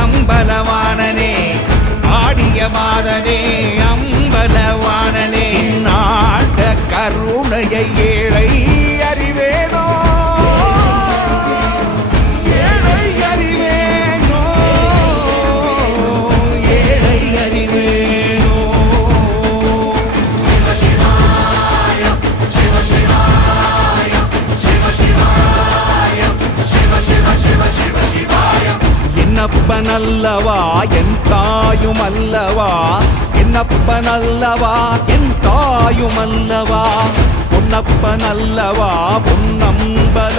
அம்பலவாணனே ஆடிய மாதனே அம்பலவாணனே நாட கருணையை ஏழை அறிவேனோ ஏழை அறிவேனோ ஏழை அறிவேனோ என்னப்பனல்லவா என் தாயும் அல்லவா என்னப்பனல்லவா என் தாயும் அல்லவா பொன்னப்பனல்லவா பொன்னம்பல